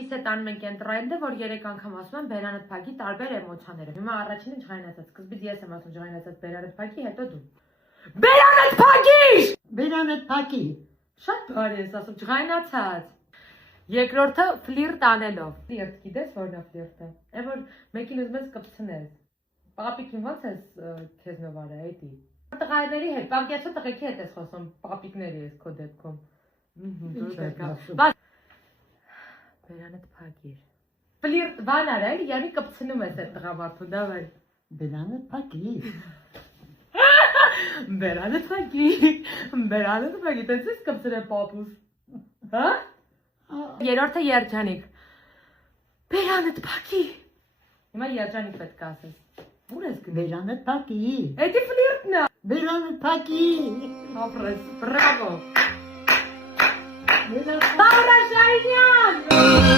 Մամիկիս հետ անում ենք այն տրենդը, որ 3 անգամ ասում եմ բերանդ փակի տարբեր էմոցիաներով։ Հիմա առաջինը ջղայնացած, սկզբից ես եմ ասում ջղայնացած բերանդ փակի, հետո դու։ Բերանդ փակի! Բերանդ փակի։ Շատ բարի ես ասում, ջղայնացած։ Երկրորդը ֆլիրտ անելով։ Ֆլիրտ, գիտես որն է ֆլիրտը։ Այն որ մեկին ուզում ես կպցնես։ Պապիկին ո՞նց ես քեզնով արա, էդի։ Տղաների հետ, պանկյացը տղեկի հետ ես խոսում, պապիկների ես քո դեպքում։ Բերանդ փակիր։ Ֆլիրտ բան արա, էլի, յանի կպցնում ես այդ տղամարդուն, դավայ։ Բերանդ փակի։ Բերանդ փակի։ Բերանդ փակի, տես ես կպցրել պապուս։ Հա? Երրորդը երջանիկ։ Բերանդ փակի։ Հիմա երջանիկ պետք է ասես։ Ուր ես գնում։ Բերանդ փակի։ Էդի ֆլիրտն է։ Բերանդ փակի։ Ապրես, բրավո։ Բերանդ Laura Շահինյան։